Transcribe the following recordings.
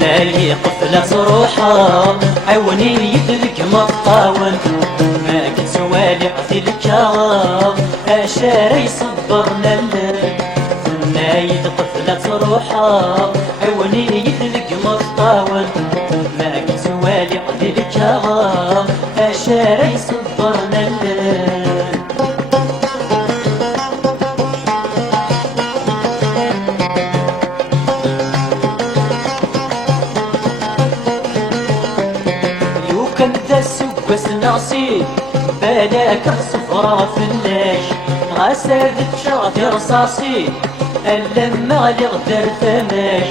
نالي قفلت روحها عوني يدلك مطاون ما كنت والي عطيلك اشاري صبرنا الليل نايد قفلت روحها عوني يدلك مطاون ما كنت والي عطيلك اشاري صبرنا الليل سوس ناصي بلاك الصفرة فلاش غسالت شاطي رصاصي اللما لغدر ثماش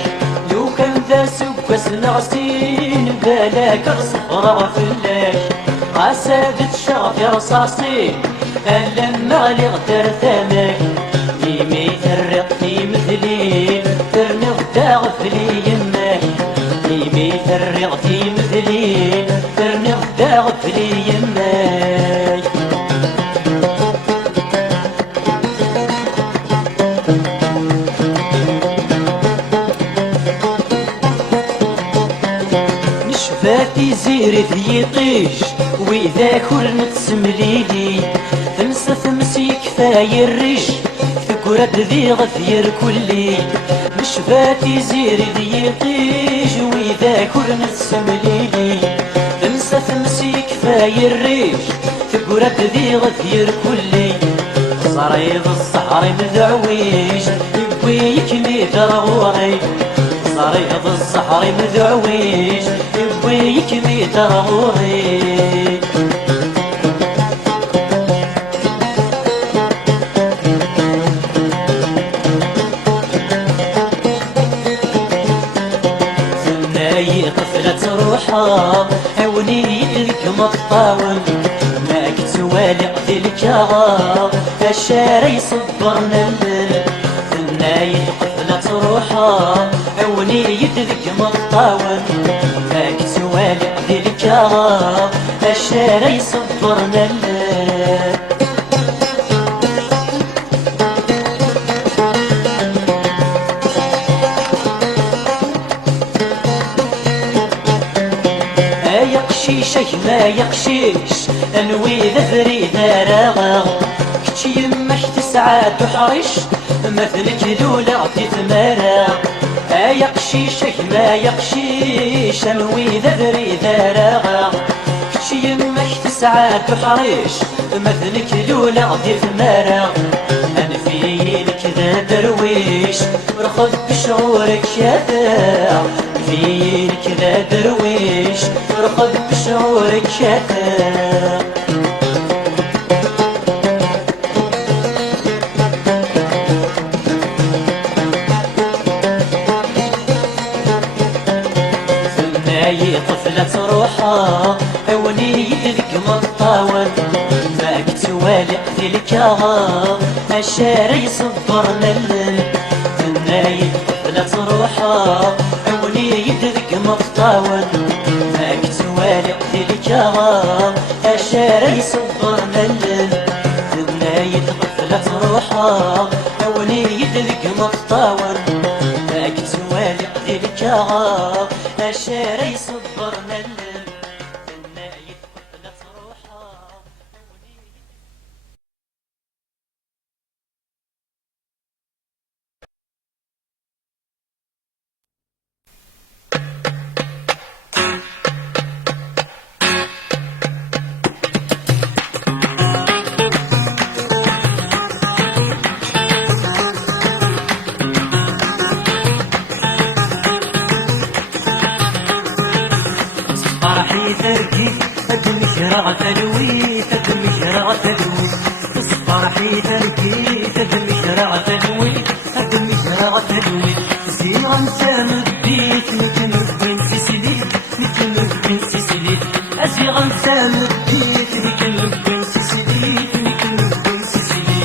لو كان ذا سوس ناصي بلاك الصفرة فلاش غسالت شاطي رصاصي اللما لغدر ثماش يمي ترق في مثلي ترني غدا غفلي يماك يمي ترق في مثلي ترني غدا غفلي يماك نشفاتي زيري ثيطيش وإذا كل نتسمليلي ثمس ثمسي كفاية الريش تقرد ذي غثير كلي نشفاتي زيري ثيطيش وإذا كل نتسمليلي ثمس ثمسي كفاية الريش تقرد ذي غثير كلي صريض الصحر مذعويش يبويك ميدر غوري صريض الصحر مذعويش يبويك ميدر غوري قفلت روحها عوني يدلك مطاون ما كنت والي عطيلك الشاري صبرنا الليل ثنايد قفلت روحها عوني يدلك مطاون ما كنت والي عطيلك الشاري صبرنا الليل يقشيشك ما يقشيش انوي ذري ذراغ كتش يمك تسعى تحرش مثلك لولا عطيت مراغ يقشيشك ما يقشيش انوي ذري ذراغ كتش يمك تسعى تحرش مثلك لولا عطيت مراغ انفيلك ذا درويش ورخذ بشعورك شافع فيك ذا درويش ارخذ بشعورك شافع ثناي طفلة روحها عوني يدلك مطاون ما كنت والي عطيلك الشاري صبرنا الليل ثناي طفلة روحها عوني يدلك مطاون ما كنت والي عطيلك الشاري صبرنا الليل ثناي طفلة روحها عوني يدلك مطاون ما كنت والي عطيلك الشاري صبرنا الليل ثناي طفلة روحها فرحي تركي تدمشرع تلوي تدمشرع تلوي فرحي تركي تدمشرع تلوي تدمشرع تلوي زيغا نسام البيت نكنف بين سيسيلي نكنف بين سيسيلي زيغا نسام البيت نكنف بين سيسيلي نكنف بين سيسيلي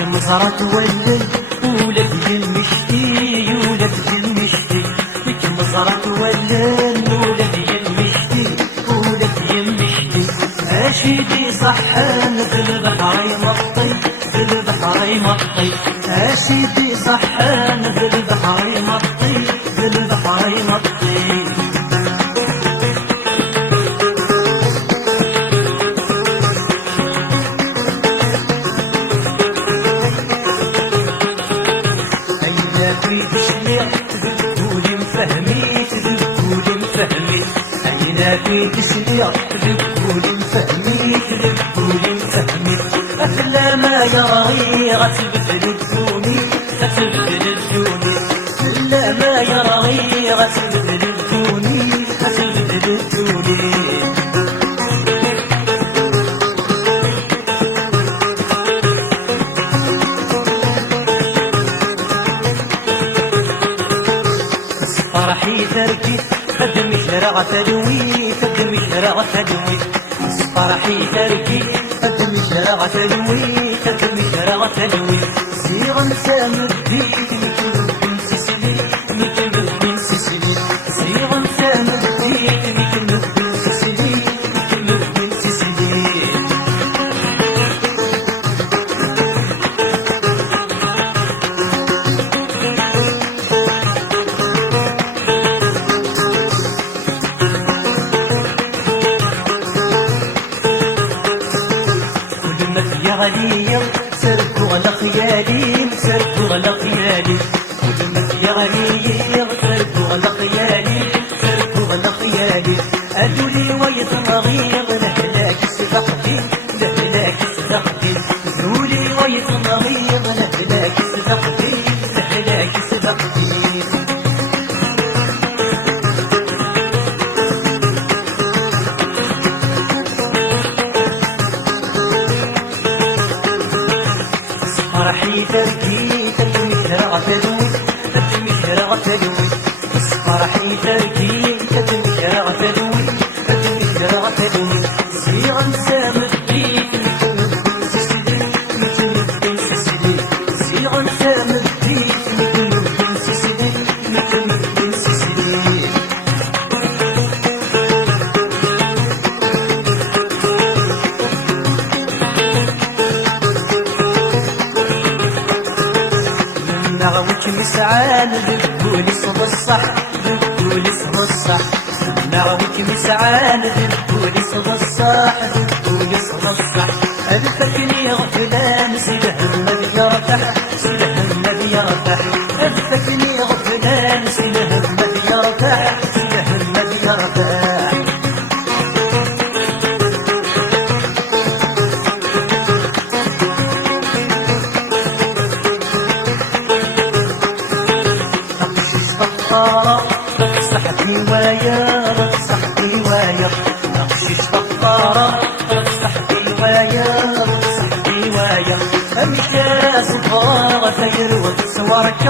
مزرعة تولل ولد المشتي ولد المشتي لك مزرعة تولل ولد المشتي ولد المشتي اشيدي صحان في البحر يمطي في البحر يمطي اشيدي صحان في البحر يمطي في البحر يمطي في تسلية ذبول فهميت ذبول فهميت أفلا ما يرغي غتبدل الدوني غتبدل الدوني أفلا ما يرغي غتبدل الدوني غتبدل الدوني فرحي تركي خدم شرع تدوي خدم شرع تدوي فرحي تركي خدم شرع تدوي خدم شرع تدوي سيغا سامر بيت مثل بن سسلي مثل بن سسلي سيغا سامر بيت مثل بن سسلي مثل بن سسلي غنية سركو على خيالي سركو على خيالي كلمة يا غنية سركو على خيالي سركو على خيالي أدولي ويتنغير لهلاك سبقتي لهلاك سبقتي أدولي ويتنغير لهلاك سبقتي لهلاك سبقتي فرحي تركي تدمي شرع تدوي تدمي شرع تدوي فرحي تركي تدمي شرع تدوي تدمي شرع تدوي سيغا سامر بيت مثل بن سسلي مثل بن سسلي سيغا سامر بيت مثل بن سسلي مثل بن سسلي نغوك مسعان ذبولي صب الصح ذبولي صب الصح نغوك مسعان ذبولي صب الصح ذبولي صب الصح أذفكني غفلان سلهم الذي يرتاح سلهم الذي يرتاح أذفكني غفلان سلهم الذي يرتاح سلهم الذي يرتاح صحتي ويا صحتي ويا نقشش بطارة صحتي ويا صحتي ويا أمشى صفارة خير وتصورك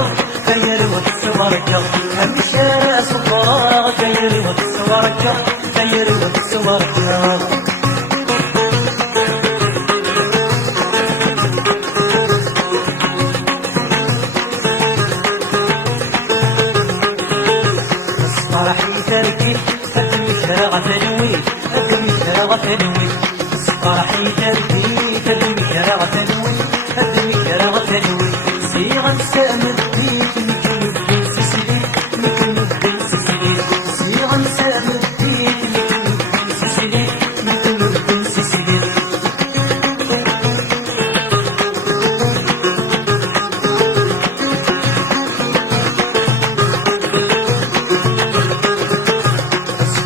خير وتصورك أمشى صفارة خير وتصورك خير وتصورك فرحي تركي خدم شرع تدوي خدم شرع تدوي فرحي تركي خدم شرع تدوي خدم شرع تدوي سيغا سامر بيت مثل بن سسلي مثل بن سسلي سيغا سامر بيت مثل بن سسلي مثل بن سسلي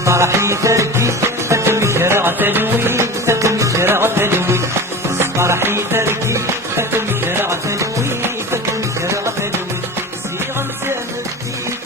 فرحي تركي خدم شرع تدوي خدم شرع تدوي فرحي تركي خدم شرع تدوي خدم شرع تدوي سيغا سامر